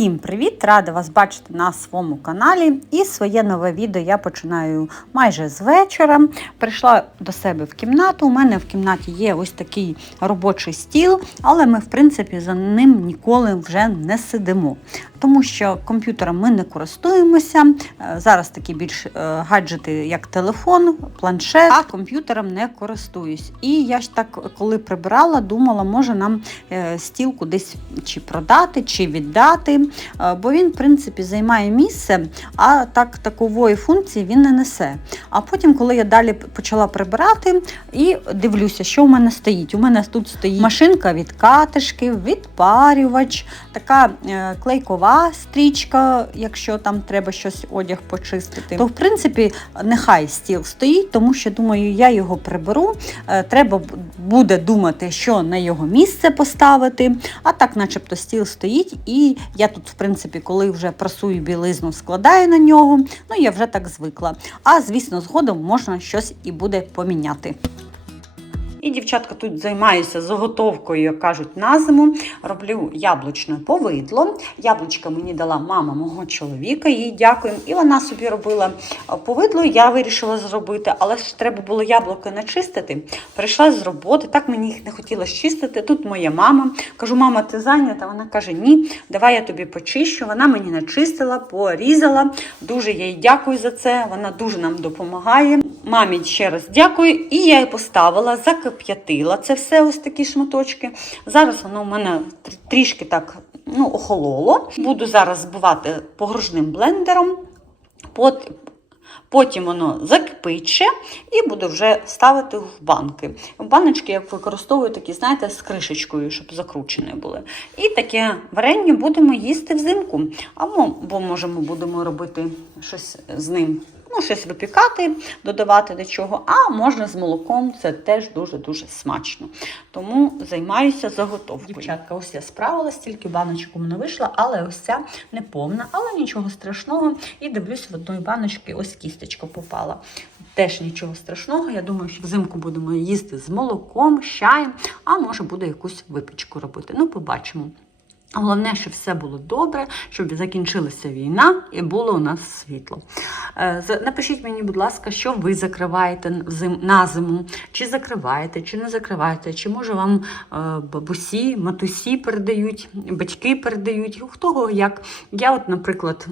Всім привіт! Рада вас бачити на своєму каналі. І своє нове відео я починаю майже з вечора. Прийшла до себе в кімнату. У мене в кімнаті є ось такий робочий стіл, але ми, в принципі, за ним ніколи вже не сидимо. Тому що комп'ютером ми не користуємося. Е, Зараз такі більш е, гаджети, як телефон, планшет, а комп'ютером не користуюсь. І я ж так, коли прибирала, думала, може нам е, стіл кудись чи продати, чи віддати. Е, Бо він, в принципі, займає місце, а так такової функції він не несе. А потім, коли я далі почала прибирати і дивлюся, що у мене стоїть. У мене тут стоїть машинка від катишки, відпарювач, така е, клейкова стрічка, якщо там треба щось одяг почистити. То, в принципі, нехай стіл стоїть, тому що думаю, я його приберу. Е, Треба буде думати, що на його місце поставити. А так, начебто, стіл стоїть, і я тут, в принципі, коли вже прасую білизну, складаю на нього. Ну, я вже так звикла. А звісно, згодом можна щось і буде поміняти. І дівчатка тут займаюся заготовкою, як кажуть, на зиму. Роблю яблучне повидло. Яблучка мені дала мама мого чоловіка, їй дякую. І вона собі робила е, повидло, я вирішила зробити, але ж треба було яблука начистити. Прийшла з роботи, так мені їх не хотілося чистити. Тут моя мама. Кажу, мама, ти зайнята? Вона каже, ні, давай я тобі почищу. Вона мені начистила, порізала. Дуже я їй дякую за це. Вона дуже нам допомагає. Мамі ще раз дякую. І я її поставила, закип'ятила це все, ось такі шматочки. Зараз воно у мене трішки так ну, охололо. Буду зараз збивати погружним блендером. Пот- Потім воно закипить ще і буду вже ставити в банки. В баночки я використовую такі, знаєте, з кришечкою, щоб закручені були. І таке варення будемо їсти взимку. Або можемо будемо робити щось з ним. Ну, щось випікати, додавати до чого, а можна з молоком, це теж дуже-дуже смачно. Тому займаюся заготовкою. Дівчатка, ось я справилась, тільки баночку мене вийшла, але ось ця не повна, але нічого страшного. І дивлюсь, в одної баночки ось кісточка попала. Теж нічого страшного. Я думаю, що взимку будемо їсти з молоком, з чаєм, а може буде якусь випічку робити. Ну, побачимо. Головне, щоб все було добре, щоб закінчилася війна і було у нас світло. Е, Напишіть мені, будь ласка, що ви закриваєте на зиму, чи закриваєте, чи не закриваєте, чи може вам е, бабусі, матусі передають, батьки передають, кого як. Я, от, наприклад,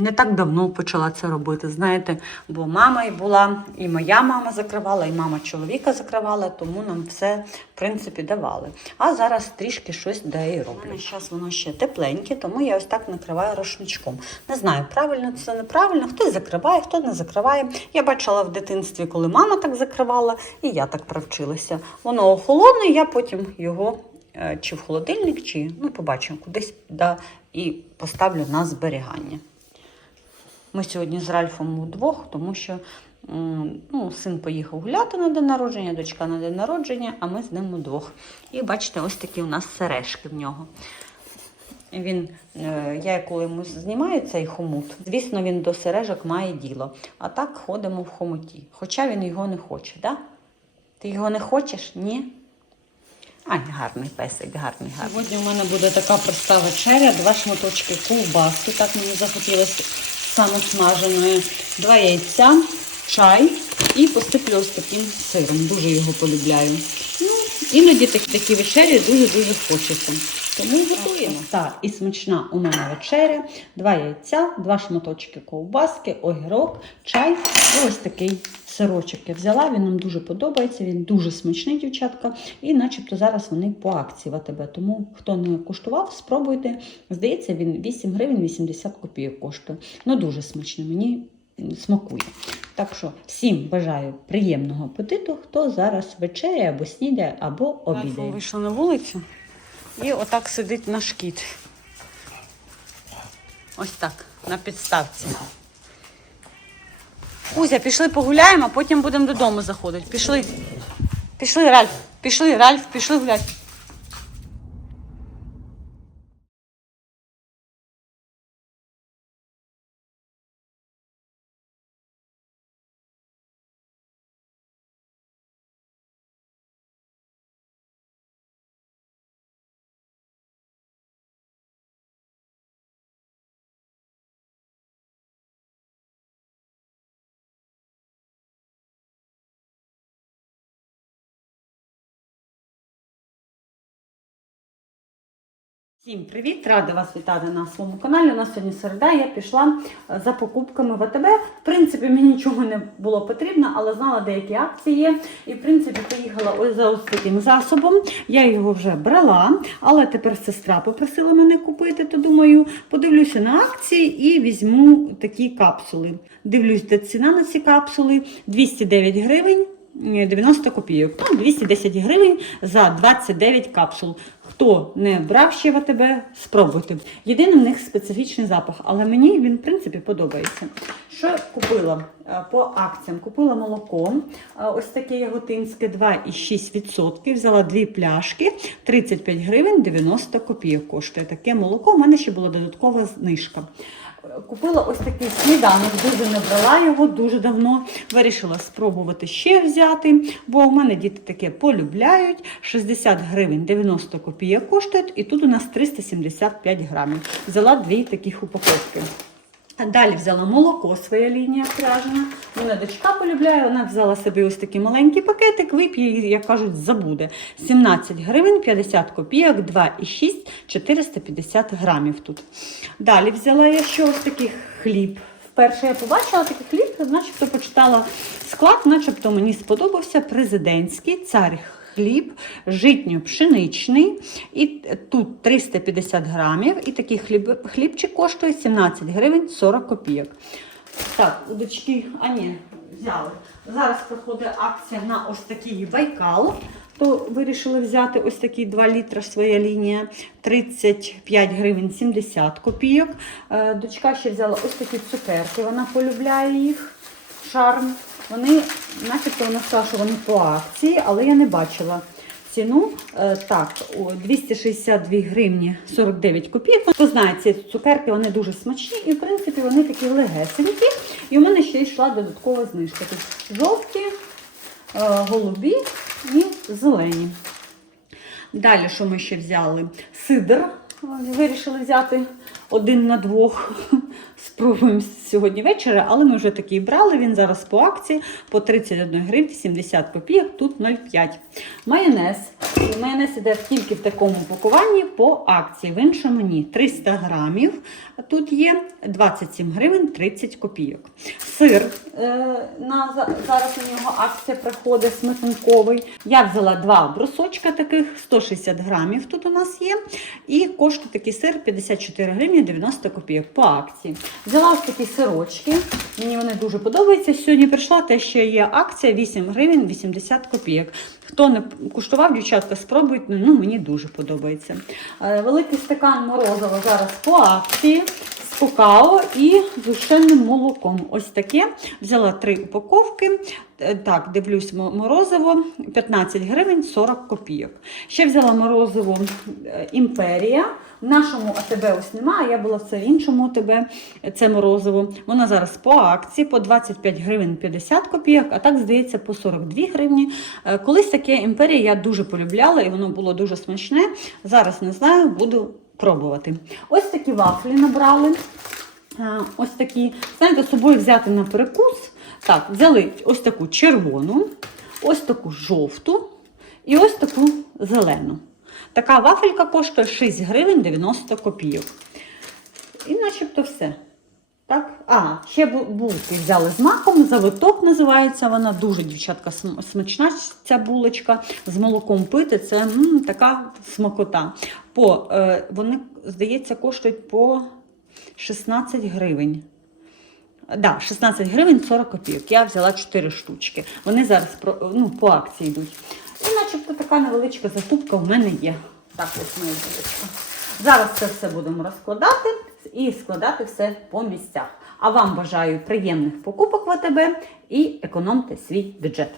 не так давно почала це робити, знаєте, бо мама і була, і моя мама закривала, і мама чоловіка закривала, тому нам все, в принципі, давали. А зараз трішки щось да і роблю. Зараз воно ще тепленьке, тому я ось так накриваю рушничком. Не знаю, правильно це неправильно. Хтось закриває, хто не закриває. Я бачила в дитинстві, коли мама так закривала, і я так привчилася. Воно охолоне, я потім його е, чи в холодильник, чи ну побачимо кудись да, і поставлю на зберігання. Ми сьогодні з Ральфом удвох, тому що ну, син поїхав гуляти на день народження, дочка на день народження, а ми з ним удвох. І бачите, ось такі у нас сережки в нього. Він, е, я коли йому знімаю цей хомут, звісно, він до сережок має діло. А так ходимо в хомуті. Хоча він його не хоче, так? Да? Ти його не хочеш? Ні? Ай, гарний песик, гарний, гарний. Сьогодні у мене буде така проста вечеря, два шматочки ковбаски, так мені захотілося самосмаженої, два яйця, чай і посиплю ось таким сиром. Дуже його полюбляю. Ну, іноді такі, такі вечері дуже-дуже хочеться. Тому готуємо. Так, і смачна у мене вечеря. Два яйця, два шматочки ковбаски, огірок, чай і ось такий сирочок я взяла. Він нам дуже подобається, він дуже смачний, дівчатка. І начебто зараз вони по акції в АТБ. Тому хто не куштував, спробуйте. Здається, він 8 гривень 80 копійок коштує. Ну дуже смачний, мені смакує. Так що всім бажаю приємного апетиту, хто зараз вечеряє або снідає, або обідає. Вийшла на вулицю і отак сидить наш кіт. Ось так, на підставці. Кузя, пішли погуляємо, а потім будемо додому заходити. Пішли. Пішли, Ральф, пішли, Ральф, пішли гуляти. Всім привіт! Рада вас вітати на своєму каналі. У нас сьогодні середа. Я пішла е, за покупками в АТБ. В принципі, мені нічого не було потрібно, але знала деякі акції. І в принципі поїхала ось за ось таким засобом. Я його вже брала, але тепер сестра попросила мене купити. То думаю, подивлюся на акції і візьму такі капсули. Дивлюсь, де ціна на ці капсули 209 гривень. Е, 90 копійок. Ну, 210 гривень за 29 капсул. Хто не брав ще в спробуйте. Єдиний в них специфічний запах, але мені він, в принципі, подобається. Що купила Е, по акціям? Купила молоко, е, ось таке яготинське 2,6%. Взяла дві пляшки, 35 гривень 90 копійок коштує. Таке молоко. У мене ще була додаткова знижка. Купила ось такий сніданок, дуже не брала його дуже давно. Вирішила спробувати ще взяти, бо у мене діти таке полюбляють. 60 гривень 90 копійок коштують, і тут у нас 375 грамів. Взяла дві таких упаковки. Далі взяла молоко, своя лінія пряжена. Мене дочка полюбляє, вона взяла собі ось такий маленький пакетик, вип'є, і, як кажуть, забуде. 17 гривень 50 копійок, 2,6, 450 грамів тут. Далі взяла я ще ось такий хліб. Вперше я побачила такий хліб, начебто почитала склад, начебто мені сподобався президентський цар хліб, житньо-пшеничний. І тут 350 грамів. І такий хліб, хлібчик коштує 17 гривень 40 копійок. Так, у дочки, а ні, взяли. Зараз проходить акція на ось такий байкал. То вирішили взяти ось такий 2 літра своя лінія 35 гривень 70 копійок. Е, Дочка ще взяла ось такі цукерки, вона полюбляє їх. Шарм. Вони, начебто, вона сказала, що вони по акції, але я не бачила ціну. Е, Так, 262 гривні 49 копійок. Хто знає, ці цукерки вони дуже смачні і, в принципі, вони такі легесенькі. І у мене ще йшла додаткова знижка. Тут жовті, е, голубі і зелені. Далі, що ми ще взяли? Сидр. Вирішили взяти один на двох. Спробуємо сьогодні ввечері, але ми вже такий брали. Він зараз по акції по 31 гривні 70 копійок, тут 0,5. Майонез. Майонез іде тільки в такому пакуванні по акції. В іншому ні. 300 грамів. Тут є 27 гривень 30 копійок. Сир. Е, на, зараз у нього акція приходить сметанковий. Я взяла два брусочка таких, 160 грамів тут у нас є. І коштує такий сир 54 гривні 90 копійок по акції. Взяла ось такі сирочки. Мені вони дуже подобаються. Сьогодні прийшла те, що є акція 8 гривень 80 копійок. Хто не куштував, дівчатка, спробуйте. Ну, мені дуже подобається. Е, Великий стакан морозива зараз по акції какао і зушеним молоком. Ось таке. Взяла три упаковки. Е, Так, дивлюсь, морозиво 15 гривень 40 копійок. Ще взяла морозиво е, Імперія. В нашому АТБ ось немає, я була в це іншому АТБ, це морозиво. Воно зараз по акції по 25 гривень 50 копійок, а так здається по 42 гривні. Е, Колись таке імперія я дуже полюбляла і воно було дуже смачне. Зараз не знаю, буду пробувати. Ось такі вафлі набрали. Е, Ось такі, знаєте, з собою взяти на перекус. Так, взяли ось таку червону, ось таку жовту і ось таку зелену. Така вафелька коштує 6 гривень 90 копійок. І начебто все. Так? А, ще булки взяли з маком, завиток називається вона. Дуже, дівчатка, смачна ця булочка. З молоком пити це м, така смакота. По, е, вони, здається, коштують по 16 гривень. Да, 16 гривень 40 копійок. Я взяла 4 штучки. Вони зараз ну, по акції йдуть. І начебто така невеличка закупка в мене є. Так, ось моя булочка. Зараз це все будемо розкладати і складати все по місцях. А вам бажаю приємних покупок в АТБ і економте свій бюджет.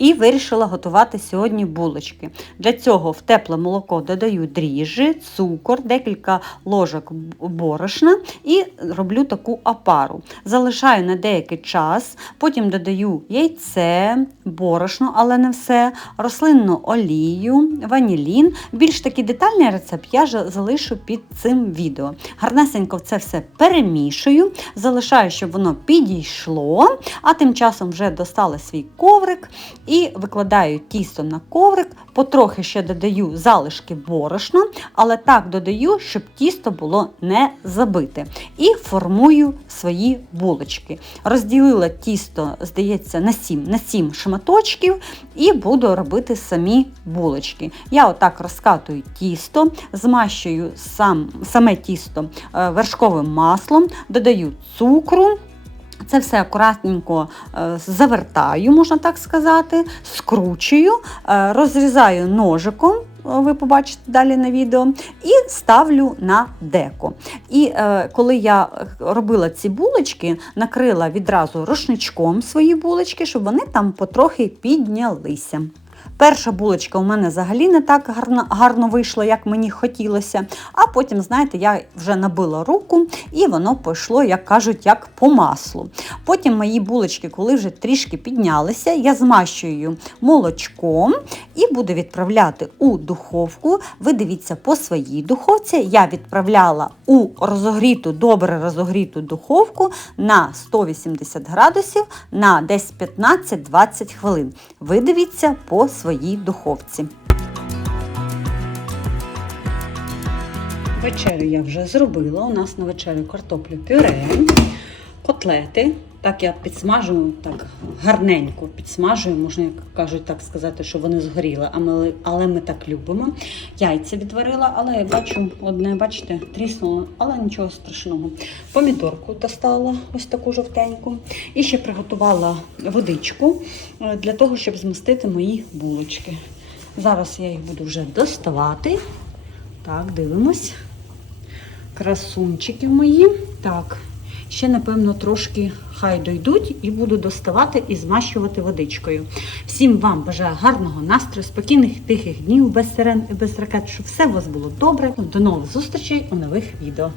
І вирішила готувати сьогодні булочки. Для цього в тепле молоко додаю дріжджі, цукор, декілька ложок борошна і роблю таку опару. Залишаю на деякий час, потім додаю яйце, борошно, але не все, рослинну олію, ванілін. Більш такий детальний рецепт я залишу під цим відео. Гарнесенько це все перемішую, залишаю, щоб воно підійшло, а тим часом вже достала свій коврик І викладаю тісто на коврик, потрохи ще додаю залишки борошна, але так додаю, щоб тісто було не забите. І формую свої булочки. Розділила тісто, здається, на 7, на 7 шматочків і буду робити самі булочки. Я отак розкатую тісто, змащую сам, саме тісто е, вершковим маслом, додаю цукру. Це все акуратненько е, завертаю, можна так сказати, скручую, е, розрізаю ножиком. е, Ви побачите далі на відео, і ставлю на деко. І е, коли я робила ці булочки, накрила відразу рушничком свої булочки, щоб вони там потрохи піднялися. Перша булочка у мене взагалі не так гарно, гарно вийшла, як мені хотілося. А потім, знаєте, я вже набила руку і воно пішло, як кажуть, як по маслу. Потім мої булочки, коли вже трішки піднялися, я змащую молочком і буду відправляти у духовку. Ви дивіться по своїй духовці. Я відправляла у розогріту, добре розогріту духовку на 180 градусів на десь 15-20 хвилин. Ви дивіться по своїй духовці. Вечерю я вже зробила. У нас на вечерю картоплю пюре, котлети. Так я підсмажую так гарненько підсмажую, можна, як кажуть, так сказати, що вони згоріли, а ми, але ми так любимо. Яйця відварила, але я бачу одне, бачите, тріснуло, але нічого страшного. Помідорку достала ось таку жовтеньку. І ще приготувала водичку е, для того, щоб змастити мої булочки. Зараз я їх буду вже доставати. Так, дивимось. Красунчики мої. Так, ще, напевно, трошки хай дойдуть і буду доставати і змащувати водичкою. Всім вам бажаю гарного настрою, спокійних тихих днів без сирен і без ракет, щоб все у вас було добре. До нових зустрічей у нових відео.